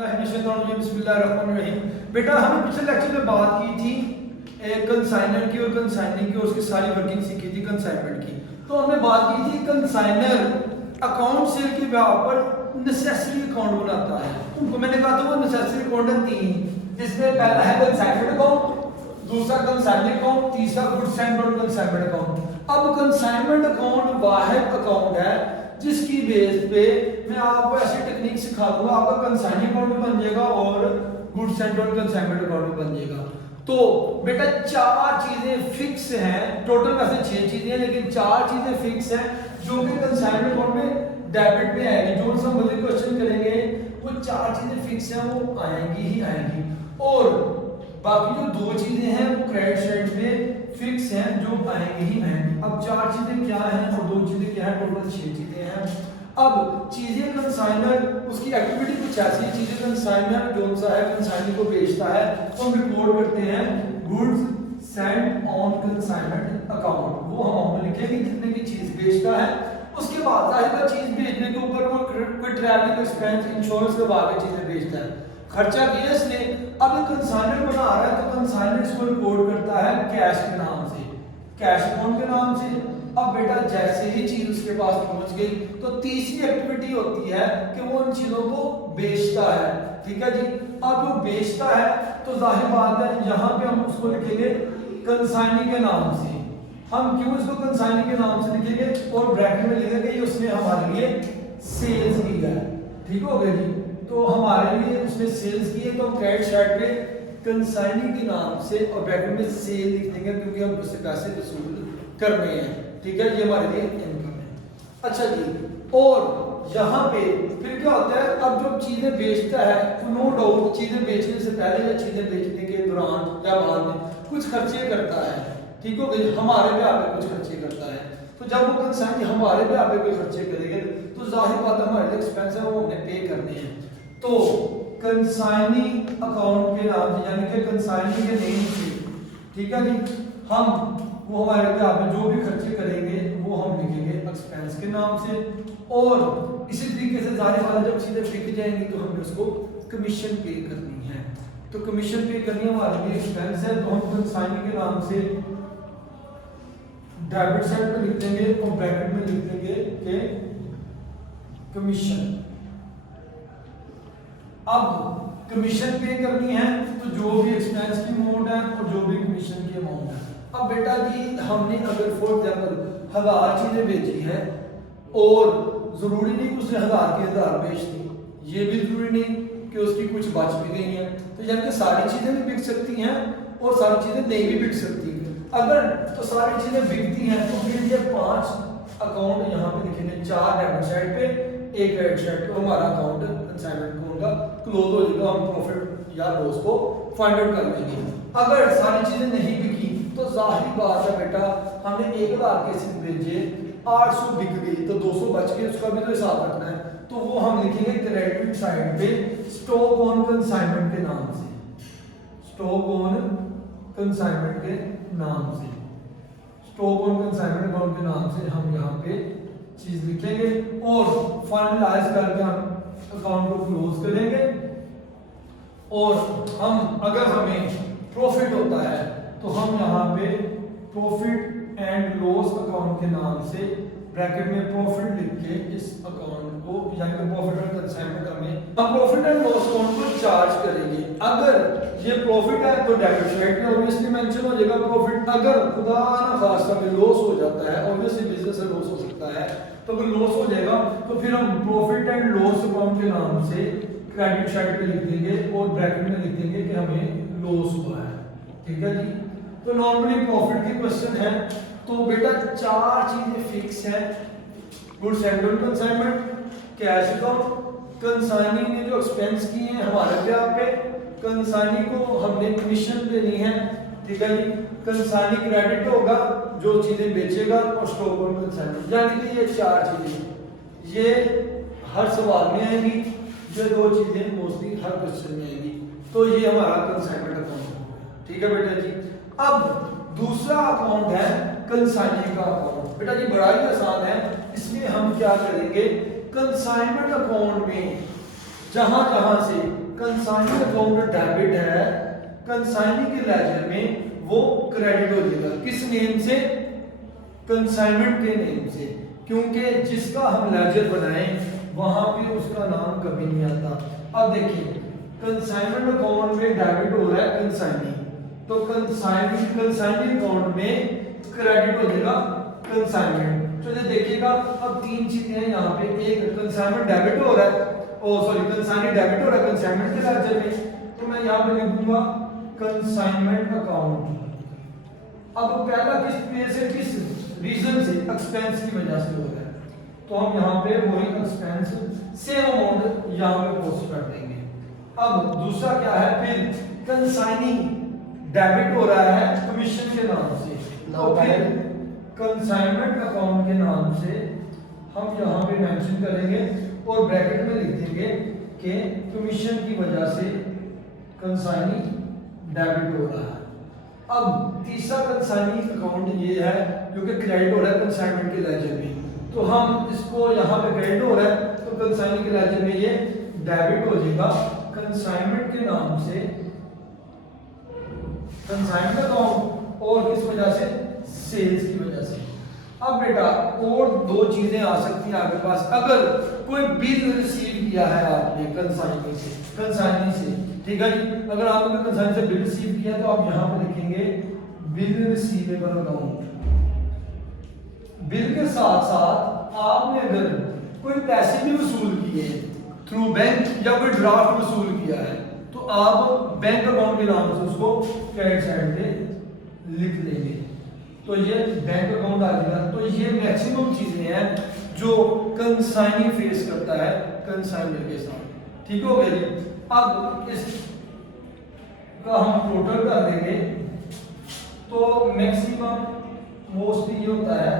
बिस्मिल्लाहिर्रहमानिर्रहीम। बेटा हमने पिछले लेक्चर में बात की थी कंसाइनर की और कंसाइनिंग की और उसकी सारी वर्किंग सीखी थी कंसाइनमेंट की। तो हमने बात की थी कंसाइनर अकाउंट सेल के ब्याह पर नेसेसरी अकाउंट बनाता है। तो मैंने कहा था वो नेसेसरी अकाउंट है तीन, जिसमें पहला है कंसाइनमेंट अकाउंट, दूसरा कंसाइनिंग अकाउंट, तीसरा goods and non consignment account. अब कंसाइनमेंट अकाउंट वाहिद अकाउंट है जिसकी बेस पे मैं आपको ऐसी टेक्निक सिखा दूंगा, आपका कंसाइनिंग अकाउंट भी बन जाएगा और goods and non consignment account भी बन जाएगा। तो बेटा चार चीजें फिक्स हैं, टोटल वैसे 6 चीजें हैं लेकिन 4 चीजें फिक्स हैं जो कि कंसाइनमेंट अकाउंट में डेबिट में आएगी। जो हम बदले क्वेश्चन करेंगे वो 4 चीजें फिक्स हैं, वो आएंगी ही आएंगी। और बाकी जो 2 चीजें हैं वो क्रेडिट साइड में फिक्स हैं जो आएंगे ही आएंगे। अब 4 चीजें क्या हैं और 2 चीजें क्या हैं, टोटल 6 चीजें हैं। अब चीजें कंसाइनर उसकी एक्टिविटी कुछ ऐसी चीजें कंसाइनर जो सा है कंसाइनर को बेचता है तो हम रिपोर्ट करते हैं goods Saint on consignment account. वो हम लिखेंगे कितने की चीज बेचता है। उसके बाद जाहिर चीज बेचने के ऊपर वो कोई ट्रैवलिंग एक्सपेंस इंश्योरेंस लगा के चीजें बेचता है, खर्चा किया इसने। अब ये कंसाइनर बना रहा है तो कंसाइनर इसको रिपोर्ट करता है कैश के नाम से, कैश अकाउंट के नाम से। अब बेटा जैसे ही चीज उसके पास पहुंच गई तो तीसरी एक्टिविटी होती है कि वो उन चीजों को बेचता है। ठीक है जी। अब वो बेचता है तो जाहिर बात है यहाँ पे हम उसको लिखेंगे कंसाइनी के नाम से। हम क्यों इसको कंसाइनी के नाम से लिखेंगे और ब्रैकेट में लिखेंगे कि उसने हमारे लिए सेल्स की है। ठीक हो गया जी। तो हमारे लिए उसने सेल्स की है तो हम क्रेडिट साइड पे कंसाइनी के नाम से और ब्रैकेट में सेल लिख देंगे क्योंकि हम उससे पैसे वसूल करने हैं। ठीक है, ये हमारे लिए इनकम है। अच्छा जी, और यहाँ पे फिर क्या होता है, अब जब चीजें बेचता है तो नो डाउट चीजें बेचने से पहले या चीजें बेचने के दौरान या बाद में कुछ खर्चे करता है। ठीक हो गया, हमारे पे आप कुछ खर्चे करता है। तो जब वो कंसाइनी हमारे पे आप कोई खर्चे करेंगे तो जाहिर बात है हमारे एक्सपेंस है वो हमें पे करने हैं। तो कंसाइनी अकाउंट के नाम से यानी कि कंसाइनी के नेम से, ठीक है जी, हम वो हमारे पे आप जो भी खर्चे करेंगे वो हम लिखेंगे एक्सपेंस के नाम से। और इसी तरीके से जाहिर बात है जब चीजें बिक जाएंगी तो हमें उसको कमीशन पे करनी है। तो कमीशन पे करनी हमारे लिए एक्सपेंस है तो हम कंसाइनी के नाम से डेबिट साइड पे लिख देंगे और ब्रैकेट में लिख देंगे कि कमीशन। अब कमीशन पे करनी है तो जो भी एक्सपेंस की अमाउंट है और जो भी कमीशन की अमाउंट है। अब बेटा जी हमने अगर फॉर एग्जांपल 1000 चीजें बेची हैं और जरूरी नहीं कि उसने 1000 की 1000 बेच दी, ये भी जरूरी नहीं कि उसकी कुछ बच भी गई हैं। तो यानी कि सारी चीजें भी बिक सकती हैं और सारी चीजें नहीं भी बिक सकती। अगर तो सारी चीजें बिकती हैं तो फिर ये 5 अकाउंट यहाँ पे लिखेंगे, 4 डेबिट साइड पे, 1 क्रेडिट साइड पे। हमारा अकाउंट कंसाइनमेंट अकाउंट का क्लोज हो जाएगा, हम प्रॉफिट या लॉस को फाइंड आउट कर लेंगे। अगर सारी चीजें नहीं बिकी तो जाहिर बात है बेटा हमने 1000 के सिर्फ भेजे, 800 बिक गई तो 200 बच गए, उसका भी तो हिसाब रखना है। तो वो हम लिखेंगे क्रेडिट साइड पे स्टॉक ऑन कंसाइनमेंट के नाम से, स्टॉक ऑन कंसाइनमेंट के नाम से, स्टॉक ऑन कंसाइनमेंट अकाउंट के नाम से हम यहाँ पे चीज लिखेंगे और फाइनलाइज करके हम अकाउंट को क्लोज करेंगे। और हम अगर हमें प्रॉफिट होता है तो हम यहाँ पे प्रॉफिट एंड लॉस अकाउंट के नाम से ब्रैकेट में प्रॉफिट लिख के इस अकाउंट को यानी कि प्रॉफिट एंड कंसाइनमेंट हमें हम प्रॉफिट एंड लॉस अकाउंट को चार्ज करेंगे। अगर ये प्रॉफिट है तो डेबिट साइड पे ऑब्वियसली मेंशन हो जाएगा प्रॉफिट। अगर खुदा ना खास्ता में लॉस हो जाता है, ऑब्वियसली बिजनेस से लॉस हो सकता है, तो अगर लॉस हो जाएगा तो फिर हम प्रॉफिट एंड लॉस अकाउंट के नाम से क्रेडिट साइड पे लिख देंगे और ब्रैकेट में लिख देंगे कि हमें लॉस हुआ है। ठीक है जी। तो नॉर्मली प्रॉफिट की क्वेश्चन है तो बेटा 4 चीजें फिक्स हैं, goods and non consignment, cash account, consignee ने जो एक्सपेंस किए हैं हमारे पे आप पे, कंसाइनी को हमने कमीशन देनी है। ठीक है जी। कंसाइनी क्रेडिट होगा जो चीजें बेचेगा और स्टॉक ऑन कंसाइनमेंट, यानी कि ये 4 चीजें ये हर सवाल में आएंगी, ये 2 चीजें मोस्टली हर क्वेश्चन में आएंगी। तो ये हमारा कंसाइनमेंट अकाउंट हो गया। ठीक है बेटा जी। अब दूसरा अकाउंट है कंसाइनिंग का अकाउंट। बेटा जी बड़ा ही आसान है, इसमें हम क्या करेंगे कंसाइनमेंट अकाउंट में जहां जहां से कंसाइनिंग अकाउंट डेबिट है, कंसाइनिंग के लेजर में वो क्रेडिट हो जाएगा। किस नेम से? कंसाइनमेंट के नेम से, क्योंकि जिसका हम लेजर बनाएं वहां पे उसका नाम कभी नहीं आता। अब देखिए कंसाइनमेंट अकाउंट में डेबिट हो रहा है कंसाइनिंग, तो कंसाइनिंग अकाउंट में क्रेडिट हो जाएगा कंसाइनमेंट। तो ये देखिएगा अब तीन चीजें हैं यहाँ पे, एक कंसाइनमेंट डेबिट हो रहा है, ओ सॉरी कंसाइनिंग डेबिट हो रहा है कंसाइनमेंट के लेजर में, तो मैं यहाँ पे लिख दूंगा कंसाइनमेंट अकाउंट। अब पहला किस वजह से, किस रीजन से? एक्सपेंस की वजह से हो रहा है, तो हम यहाँ पे वही एक्सपेंस सेम अमाउंट यहाँ पे पोस्ट कर देंगे। अब दूसरा क्या है, फिर कंसाइनिंग डेबिट हो रहा है कमीशन के नाम से, तो फिर कंसाइनमेंट अकाउंट के नाम से हम यहाँ पे मेंशन करेंगे और ब्रैकेट में लिख देंगे कि कमीशन की वजह से कंसाइनिंग डेबिट हो रहा है। अब तीसरा कंसाइनिंग अकाउंट ये है जो कि क्रेडिट हो रहा है कंसाइनमेंट के लेजर में, तो हम इसको यहाँ पे क्रेडिट हो रहा है तो कंसाइनिंग के लेजर में ये डेबिट हो जाएगा कंसाइनमेंट के नाम से कंसाइनमेंट अकाउंट, और किस वजह से? सेल्स की वजह से। अब बेटा और दो चीजें आ सकती हैं आपके पास, अगर कोई बिल रिसीव किया है आपने कंसाइनिंग से, ठीक है जी, अगर आपने कंसाइनिंग से बिल रिसीव किया तो आप यहाँ पे लिखेंगे बिल रिसीवेबल अकाउंट। बिल के साथ साथ आपने अगर कोई पैसे भी वसूल किए थ्रू बैंक या कोई ड्राफ्ट वसूल किया है तो आप बैंक अकाउंट के नाम से उसको क्रेडिट साइड पे लिख देंगे, तो ये बैंक अकाउंट आ जाएगा। तो ये मैक्सिमम चीजें हैं जो कंसाइनिंग फेस करता है कंसाइनर के साथ, ठीक हो गया जी। अब इस का हम टोटल कर देंगे तो मैक्सिमम मोस्टली ये होता है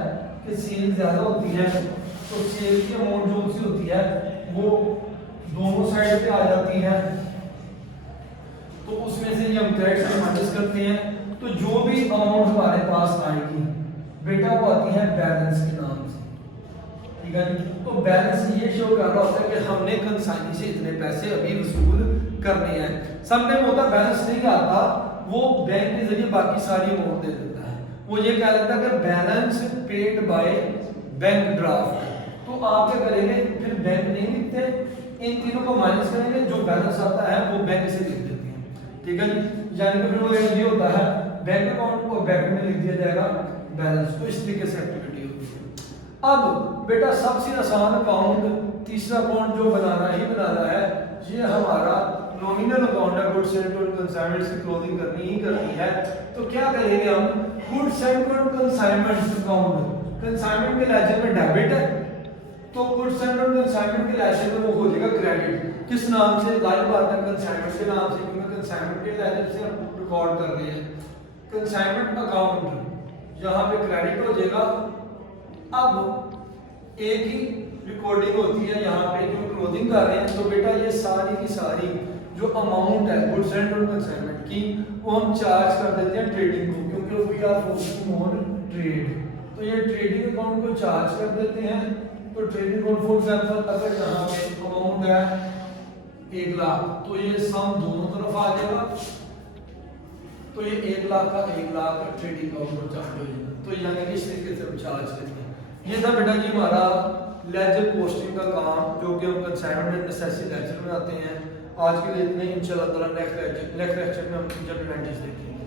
कि सेल ज्यादा होती है तो सेल की अमाउंट जो सी होती है वो दोनों साइड पे आ जाती है, तो उसमें से हम क्रेडिट से माइनस करते हैं, तो जो भी अमाउंट हमारे पास आएगी बेटा वो आती है बैलेंस के नाम से, ठीक है। तो बैलेंस ये शो कर रहा होता है कि हमने कंसाइनी से इतने पैसे अभी वसूल करने हैं। समटाइम होता बैलेंस नहीं आता, वो बैंक के जरिए बाकी सारी अमाउंट दे देता है, वो ये कह देता है कि balance paid by bank draft, तो आप क्या करेंगे फिर बैंक नहीं लिखते, इन तीनों को माइनस करेंगे, जो बैलेंस आता है वो बैंक से लिख देते हैं, ठीक है जी। यानी कि फिर वो ये होता है बैंक अकाउंट को बैंक में लिख दिया जाएगा बैलेंस, तो इस तरीके से एक्टिविटी होती है। अब बेटा सबसे आसान अकाउंट तीसरा अकाउंट जो बनाना है ये हमारा नॉमिनल अकाउंट है, गुड्स एंड कंसाइनमेंट से क्लोजिंग करनी है, तो क्या करेंगे हम goods and consignment account consignment के लेजर में डेबिट है, तो गुड्स एंड कंसाइनमेंट के लेजर में वो हो जाएगा क्रेडिट। किस नाम से? जाहिर बात है कंसाइनमेंट के नाम से, क्योंकि कंसाइनमेंट के लेजर से हम रिकॉर्ड कर रहे हैं। कंसाइनमेंट अकाउंट यहाँ पे क्रेडिट हो जाएगा। अब एक ही रिकॉर्डिंग होती है यहाँ पे जो क्लोजिंग कर रहे हैं, तो बेटा ये सारी की सारी जो अमाउंट है गुड्स एंड कंसाइनमेंट की वो हम चार्ज कर देते हैं ट्रेडिंग को, क्योंकि we are focusing on trade, तो ये ट्रेडिंग अकाउंट को चार्ज कर देते हैं। तो ट्रेडिंग अकाउंट फॉर एग्जांपल अगर यहाँ पे अमाउंट है 1 लाख, तो ये सम दोनों तरफ आ जाएगा, तो ये 1 लाख का 1 लाख ट्रेडिंग अकाउंट चार्ज हो जाएगा, तो यानी कि इस तरीके से हम चार्ज करते हैं। ये था बेटा जी हमारा लेजर पोस्टिंग का काम, जो कि हम कंसाइनमेंट एंड नेसेसिटी लेजर में आते हैं। आज के लिए इतने, इंशाल्लाह नेक्स्ट लेक्चर में हम जनरल एंट्रीज देखेंगे।